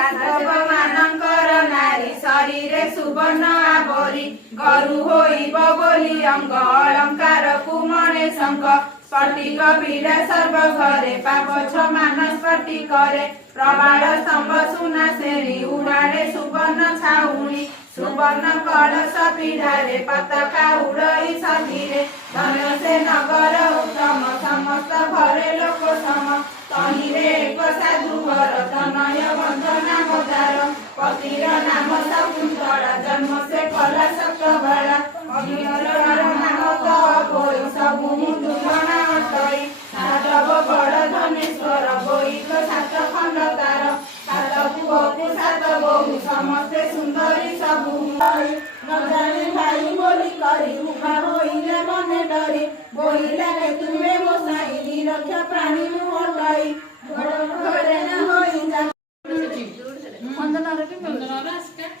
साधव मानकर नारी शरीरे सुवर्ण आवरी गरु होइब बोली अंग अलंकार कुमणे शंख स्फटिक पीड़ा सर्व घरे पाप क्षमान स्फटिकरे प्रबाल स्तंभ सुना श्रेणी उड़ाड़े सुवर्ण छाउणी सुवर्ण कलश पीढ़ारे पताका उड़ई सधीरे धन से नगर उत्तम समस्त घरे लोक सम तहिरे एक साधु घर तनय बंधना मदार पतिर नाम शकुन्तला जन्म से कला सप्तबाला अभिनर नाम तोई सबु दुर्गणा अटई साधव बड़ धनेश्वर बोईत सात खंड तार सात पुओ सात बहु समस्ते सुंदरी सबु न जाने भाई बोली करी उभा होइले मने डरी बोइला के तुमे मोसाई निरक्ष प्राणी मुहटई घरे न होई जा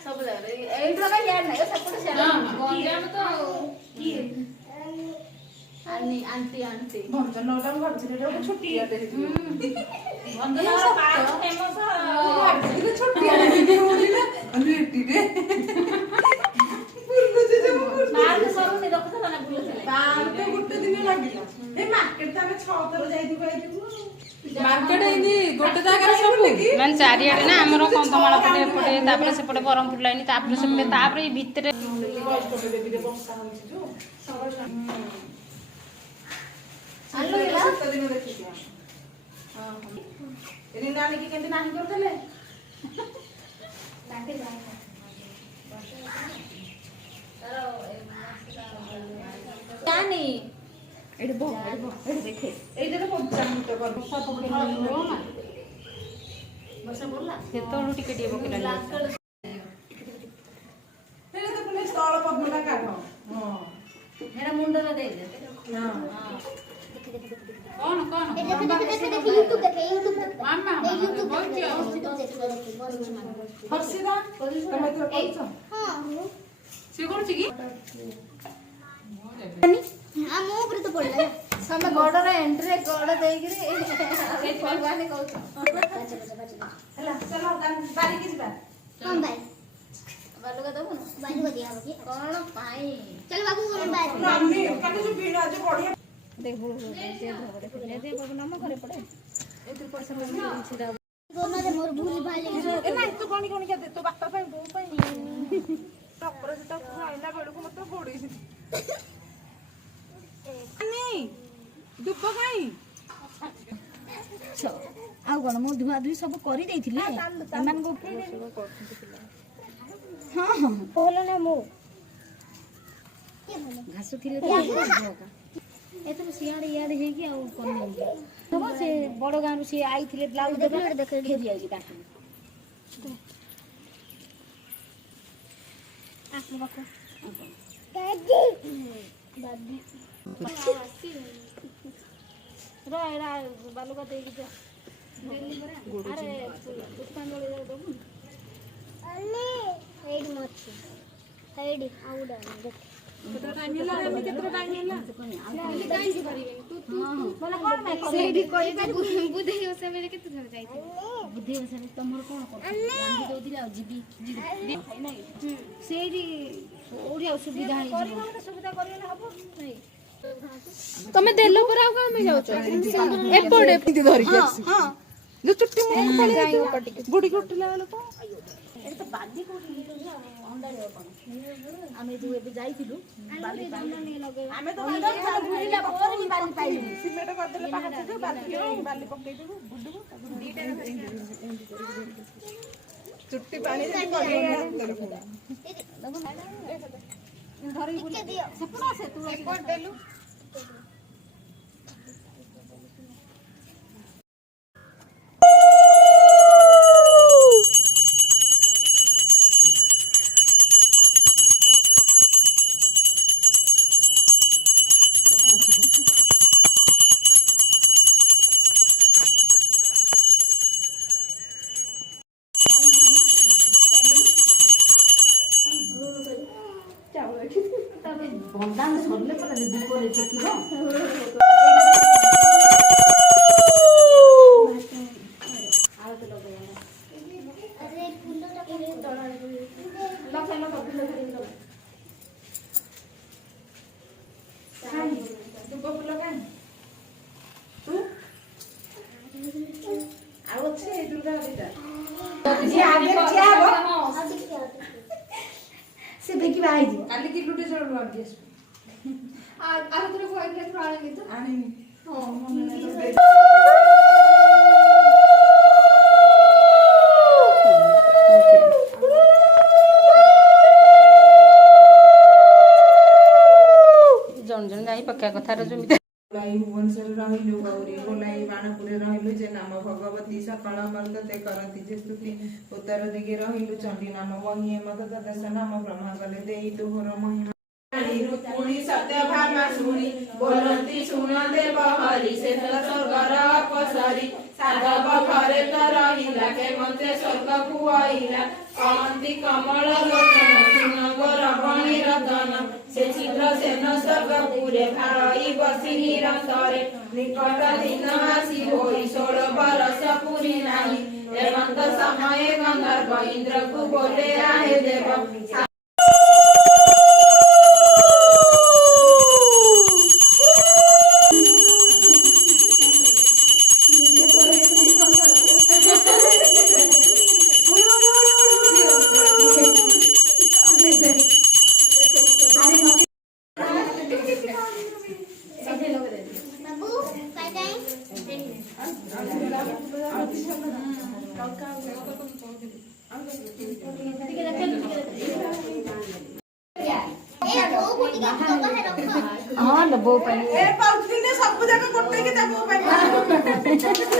ସବୁ ଜାଗାରେ ଏଇଠି ତ ଇଆଡେ ନାହିଁ ସେପଟେ ସିଆଡେ ଗଞ୍ଜାମ ତ ଆଣ୍ଟି ଆଣ୍ଟି ଭଞ୍ଜନଗର ଭଞ୍ଜନରେ ଗୋଟେ ଛୋଟିଆଟେ ଭଞ୍ଜନଗର ପାର୍କ ଫେମସ ଭଞ୍ଜନରେ ଛୋଟିଆଟେ ହେଇକି ବୋଲି ନା ଏଟିରେ ପାର୍କ ସରୁନି ଦେଖୁଛ ନା ବୁଲୁଥିଲେ ପାର୍କ ଗୋଟେ ଦିନ ଲାଗିଲା ଏ ମାର୍କେଟ ତ ଆମେ 6 ଥର ଯାଇଥିବୁ मार्केट एनी गोटे जागा सब मान चारियाडे ना हमरो कंधमाଳ पटे पटे तापरे सेपटे बरमपुर लाइन तापरे सेपटे तापरे भितरे आलो इला दिन देखिया हां एनी नानी की केंती नाही करतले ताके जाय जानी एडे बो एडे देखे एई जने 55 तो कर वर्षा बोलला सेतोळु टिके टिके बकेला हेले तो पुणे स्थल पद्मना काढ हां हेडा मुंडला दे दे हां कोन कोन देख यूट्यूब देख मामा हर्षिदा तमे तो कइछ हां से कोन छि की हां मो ऊपर तो पड़ला सम गोडर एंट्री गोड देइगिरी ए भगवान कहू हला चलो बारी की जिबा कौन भाई बालुका दबो ना बालुका दिया होगी कौन पाई चल बाबू कौन भाई नानी काटे जो भीड़ आज बढ़िया देख बोल दे दे बाबू नाम करे पड़े एतिर पैसा छिड़ा दोनों दे मोर भूल भाई ए नाही तो कोणी कोणी दे तो बापा ପାଇଁ ବୋଉ ପାଇଁ ଟପର ସେଟା ଖାଇଲା ବେଳକୁ ମତେ ଗୋଡେଇ ନାନି ଦୁବ କାଇଁ ଆଉ କଣ ମୁଁ ଧୁଆ ଧୁଇ ସବୁ କରି ଦେଇଥିଲି ଏମାନଙ୍କୁ ହଁ ହଁ ଭଲ ନା ମୁଁ ଘାସ ଥିଲେ ତ ଏଥର ସିଆଡେ ଇଆଡେ ହେଇକି ଆଉ କରିନି ତମ ସେ ବଡ ଗାଁରୁ ସିଏ ଆଇଥିଲେ ବ୍ଲାଉଜ ଦେବେ ଫେରି ଆଇଲି ତାଙ୍କୁ ଆସିଲେ ବାପା ଦାଦି ଦାଦି रा बालुका देगी जा अरे पुष्पांजलि दे दो अल्ले हेड मत हेड आउडा देख केतना टाइम होला एमे केतना टाइम होला काई से करिवे तू बोला कोन मैं सेडी कोई बुद्धि ओसे मेरे केते जण जाई बुद्धि ओसे तमर कोन कर गांधी दो दिला जीबी नहीं सेडी ओडिया सुविधा है सुविधा करिले हबो नहीं तमे देलो पर आउ कामे जाउछ एपड़े पिंदी धरि के हां जो चुट्टी मो पळे जाई पटिके बुडी कोटला लोक ए तो बादी को अंडा ले कोन आमे जो एबे जाईथिलु बाली पानी लगे आमे तो बुडीला पर भी बाली पाइलु सिमेंट कर देले पाहाच जो बाली पकई देबो बुडबो दीटा चुट्टी पानी से करियो धरि बुले सपना से तू एक देलु बंदान सरले पर दीप रे देखिबो आलो तो लगे अरे ଯିଏ ଆଗରେ ଠିଆ ହବ ସେ ଦେଖିବା ହେଇଯିବ। କାଲି କି ଲୁଟି ଚୋର ମାରି ଆସିବ। ଆଉ ଥରେ କହିଥିଲେ ତୁ ଆଣିଲି ତ ଆଣିନି। ହଁ ମନେ ନାହିଁ। ଜଣ ଜଣ ଗାଈ ପକେଇବା କଥା ଯେମିତି ଗୋଲାଇ ଭୁବନେଶ୍ୱର ରହିଲୁ ଗୌରୀ ଗୋଲାଇ ବାଣପୁରରେ ରହିଲୁ ଯେ ନାମ ଭଗବତୀ ସକାଳ ମର୍ଗତେ କରନ୍ତି ଯେ ସ୍ତୁତି ଉତ୍ତର ଦିଗେ ରହିଲୁ ଚଣ୍ଡୀ ନାମ ବହିଏ ମଦ ଦଶ ନାମ ବ୍ରହ୍ମା ଗଲେ ଦେଇ ତୁହର ମହିମା ରୁକ୍ମଣୀ ସତ୍ୟଭାମା ଶୁଣି ବୋଲନ୍ତି ଶୁଣ ଦେବ ହରି ସେ ସ୍ୱର୍ଗର ଅପସରି ସାଧବ ଘରେ ତ ରହିଲା କେମନ୍ତେ ସ୍ୱର୍ଗକୁ ଆଇଲା କହନ୍ତି କମଳ ଲୋଚନ ସୁନଗର ବଣି ରତନ ସେ ଚିତ୍ର ସେନ ସ୍ୱର୍ଗପୁରେ ଖାଇ ବସି ନିରନ୍ତରେ ନିକଟ ଦିନ ଆସି ହୋଇ 16 ବରଷ ପୁରୀ ନାହିଁ ହେମନ୍ତ ସମୟ ଗନ୍ଧର୍ବ ଇନ୍ଦ୍ରକୁ ବୋଲେ ଆହେ ଦେବ ହଁ ଲୋ ବୋଉ ପାଇଁ ଏ ପାଉଥିଲେ ସବୁ ଯାକ ପକେଇକି ତା ବୋଉ ପାଇଁ